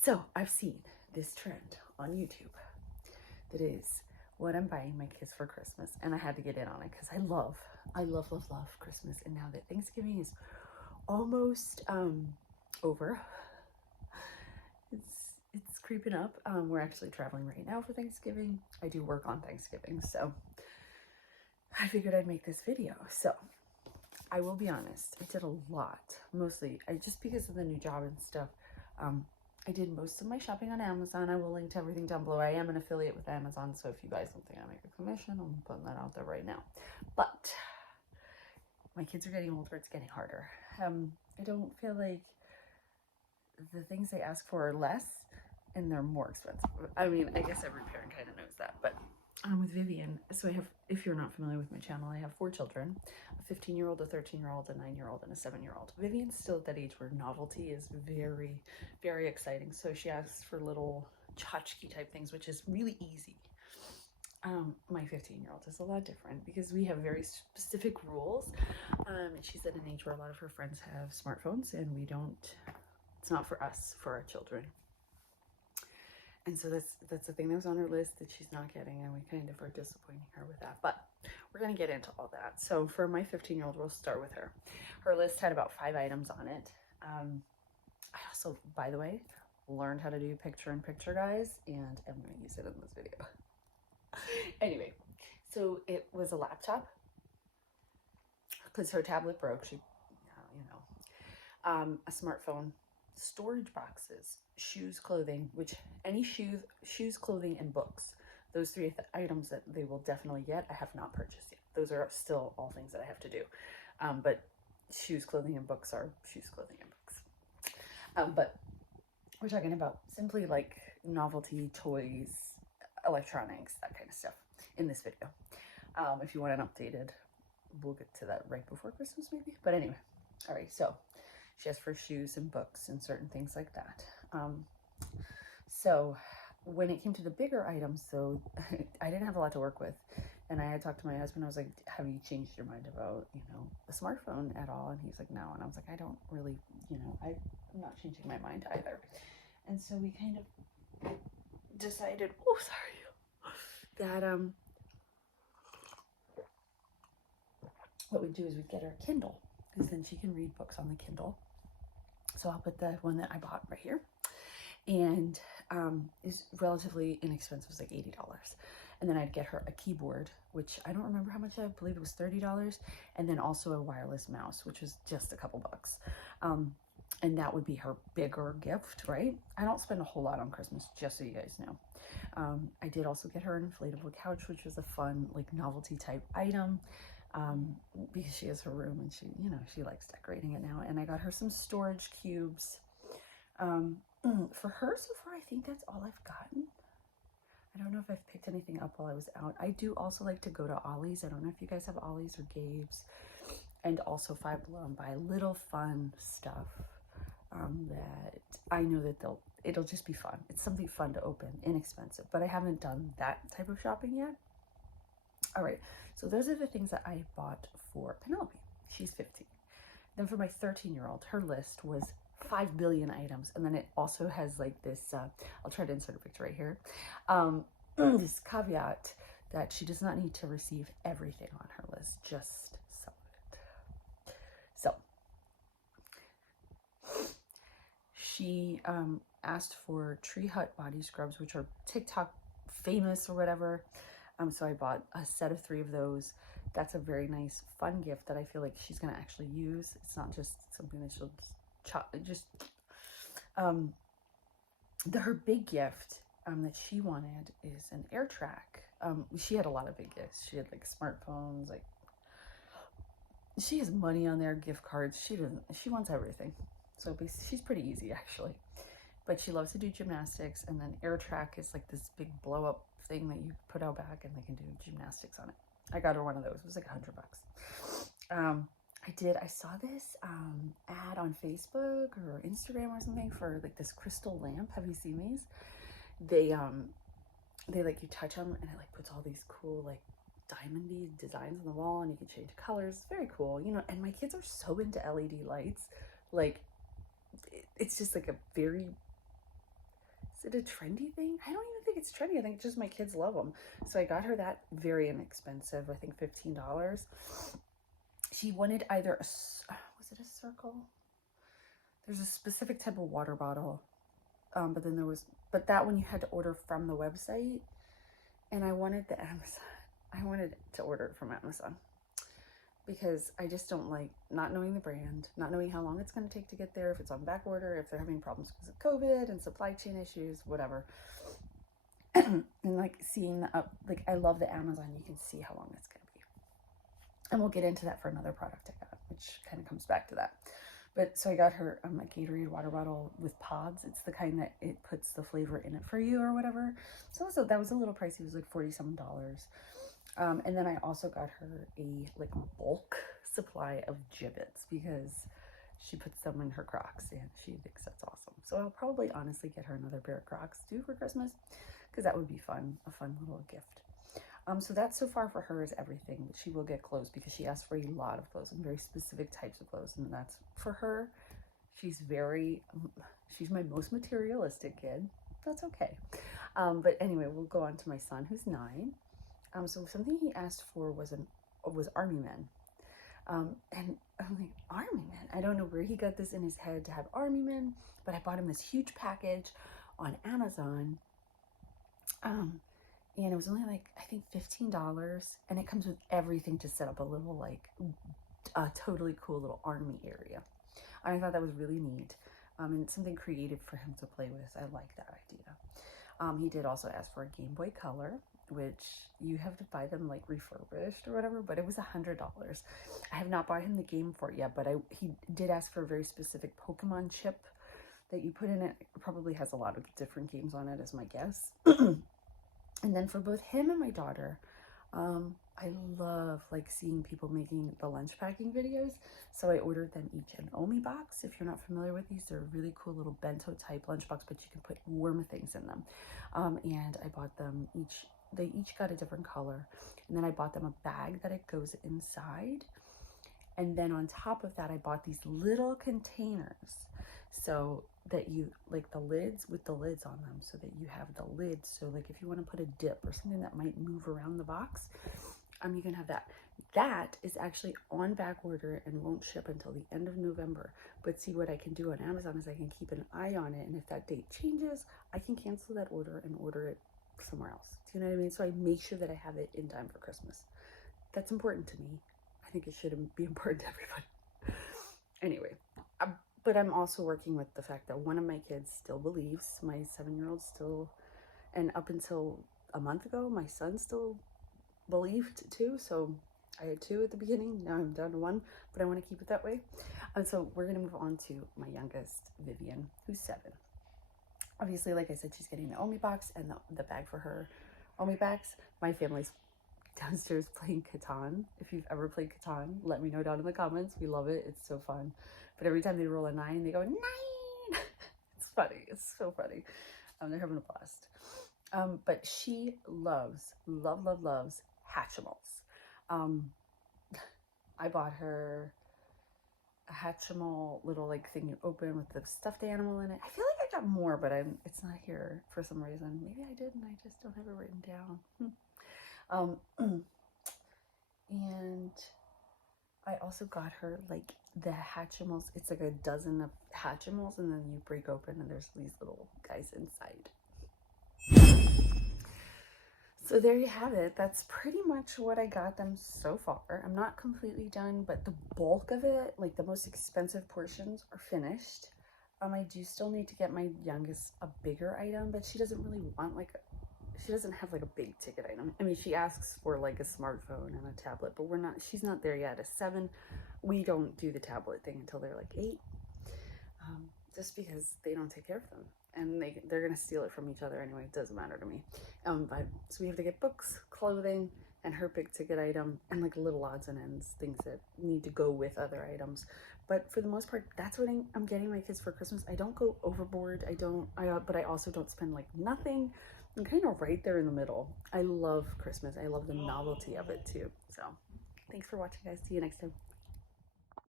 So I've seen this trend on YouTube that is what I'm buying my kids for Christmas, and I had to get in on it because I love Christmas. And now that Thanksgiving is almost over, it's creeping up. We're actually traveling right now for Thanksgiving. I do work on Thanksgiving, so I figured I'd make this video. So I will be honest, I did a lot, mostly just because of the new job and stuff. I did most of my shopping on Amazon. I will link to everything down below. I am an affiliate with Amazon, so if you buy something, I make a commission. I'm putting that out there right now. But my kids are getting older. It's getting harder. I don't feel like the things they ask for are less, and they're more expensive. I mean, I guess every parent kind of knows that, but with Vivian, so I have, if you're not familiar with my channel, I have 4 children, a 15-year-old, a 13-year-old, a 9-year-old, and a 7-year-old. Vivian's still at that age where novelty is very, very exciting. So she asks for little tchotchke type things, which is really easy. My 15-year-old is a lot different because we have very specific rules. And she's at an age where a lot of her friends have smartphones, and we don't, it's not for us, for our children. And so that's the thing that was on her list that she's not getting, and we kind of are disappointing her with that. But we're going to get into all that. So for my 15-year-old, we'll start with her. Her list had about 5 items on it. I also, by the way, learned how to do picture-in-picture, guys, and I'm going to use it in this video. Anyway, so it was a laptop because her tablet broke. She, a smartphone, storage boxes, shoes, clothing, which any shoes, clothing, and books. Those 3 items that they will definitely get, I have not purchased yet. Those are still all things that I have to do. But shoes, clothing, and books are shoes, clothing, and books. But we're talking about simply like novelty, toys, electronics, that kind of stuff in this video. If you want an updated, we'll get to that right before Christmas maybe. But anyway, all right, so she asked for shoes and books and certain things like that. So when it came to the bigger items, so I didn't have a lot to work with. And I had talked to my husband. I was like, have you changed your mind about, a smartphone at all? And he's like, no. And I was like, I don't really, I'm not changing my mind either. And so we kind of decided, that what we'd do is we'd get her a Kindle, because then she can read books on the Kindle. So I'll put the one that I bought right here, and is relatively inexpensive. It's like $80. And then I'd get her a keyboard, which I don't remember how much, I believe it was $30, and then also a wireless mouse, which was just a couple bucks. And that would be her bigger gift, right? I don't spend a whole lot on Christmas, just so you guys know. I did also get her an inflatable couch, which was a fun, like, novelty type item, because she has her room and she likes decorating it now. And I got her some storage cubes. For her so far, I think that's all I've gotten. I don't know if I've picked anything up while I was out. I do also like to go to Ollie's. I don't know if you guys have Ollie's or Gabe's, and also Five Below, and buy little fun stuff that I know that it'll just be fun. It's something fun to open, inexpensive, but I haven't done that type of shopping yet. All right, so those are the things that I bought for Penelope. She's 15. Then for my 13-year-old, her list was 5 billion items, and then it also has like this, I'll try to insert a picture right here, this caveat that she does not need to receive everything on her list, just some of it. So she asked for Tree Hut body scrubs, which are TikTok famous or whatever. So I bought a set of 3 of those. That's a very nice, fun gift that I feel like she's gonna actually use. It's not just something that she'll her big gift that she wanted is an AirTrack. She had a lot of big gifts. She had like smartphones, like she has money on there, gift cards. She wants everything. So she's pretty easy actually, but she loves to do gymnastics. And then AirTrack is like this big blow up thing that you put out back and they can do gymnastics on it. I got her one of those. It was like $100. I saw this ad on Facebook or Instagram or something for like this crystal lamp. Have you seen these? They like, you touch them and it like puts all these cool like diamondy designs on the wall, and you can change colors. It's very cool, and my kids are so into LED lights. Like, it's just like a very Is it a trendy thing? I don't even think it's trendy. I think it's just my kids love them. So I got her that, very inexpensive, I think $15. She wanted either was it a circle? There's a specific type of water bottle. But that one you had to order from the website. And I wanted the Amazon. I wanted to order it from Amazon. Because I just don't like not knowing the brand, not knowing how long it's going to take to get there, if it's on back order, if they're having problems because of COVID and supply chain issues, whatever. And like seeing like I love the Amazon, you can see how long it's going to be. And we'll get into that for another product I got, which kind of comes back to that. But so I got her a Gatorade water bottle with pods. It's the kind that it puts the flavor in it for you or whatever. So that was a little pricey. It was like $40-some. And then I also got her a like bulk supply of Jibbitz because she puts them in her Crocs and she thinks that's awesome. So I'll probably honestly get her another pair of Crocs too for Christmas because that would be fun, a fun little gift. So that so far for her is everything. She will get clothes because she asked for a lot of clothes and very specific types of clothes, and that's for her. She's my most materialistic kid. That's okay. But anyway, we'll go on to my son who's 9. So something he asked for was Army Men. And I'm like, Army Men? I don't know where he got this in his head to have Army Men, but I bought him this huge package on Amazon. And it was only like, I think $15, and it comes with everything to set up a little like a totally cool little army area. And I thought that was really neat. And something creative for him to play with. I like that idea. He did also ask for a Game Boy Color, which you have to buy them like refurbished or whatever, but it was $100. I have not bought him the game for it yet, but he did ask for a very specific Pokemon chip that you put in it. It probably has a lot of different games on it, is my guess. And then for both him and my daughter, I love like seeing people making the lunch packing videos. So I ordered them each an Omi box. If you're not familiar with these, they're a really cool little bento type lunchbox, but you can put warm things in them. And I bought them they each got a different color. And then I bought them a bag that it goes inside. And then on top of that, I bought these little containers so that you like the lids with the lids on them, so that you have the lids. So like if you want to put a dip or something that might move around the box, you can have that. That is actually on back order and won't ship until the end of November. But see, what I can do on Amazon is I can keep an eye on it, and if that date changes, I can cancel that order and order it somewhere else. Do you know what I mean? So I make sure that I have it in time for Christmas. That's important to me. I think it should be important to everybody. Anyway, but I'm also working with the fact that one of my kids still believes, my 7-year-old still, and up until a month ago, my son still believed too. So I had 2 at the beginning, now I'm down to 1, but I want to keep it that way. And so we're going to move on to my youngest, Vivian, who's 7. Obviously, like I said, she's getting the Omi box and the bag for her Omi bags. My family's downstairs playing Catan. If you've ever played Catan, let me know down in the comments. We love it. It's so fun. But every time they roll a 9, they go 9. It's funny. It's so funny. They're having a blast. But she loves Hatchimals. I bought her a Hatchimal little like thing you open with the stuffed animal in it. I feel like I got more, but it's not here for some reason. Maybe I did and I just don't have it written down. And I also got her like the Hatchimals. It's like a dozen of Hatchimals, and then you break open and there's these little guys inside. So there you have it. That's pretty much what I got them so far. I'm not completely done, but the bulk of it, like the most expensive portions, are finished. I do still need to get my youngest a bigger item, but she doesn't really want she doesn't have like a big ticket item. I mean, she asks for like a smartphone and a tablet, but she's not there yet. At 7, we don't do the tablet thing until they're like 8, just because they don't take care of them. And they're going to steal it from each other anyway. It doesn't matter to me. So we have to get books, clothing, and her big ticket item, and like little odds and ends, things that need to go with other items. But for the most part, that's what I'm getting my kids for Christmas. I don't go overboard. But I also don't spend like nothing. I'm kind of right there in the middle. I love Christmas. I love the novelty of it too. So thanks for watching, guys. See you next time.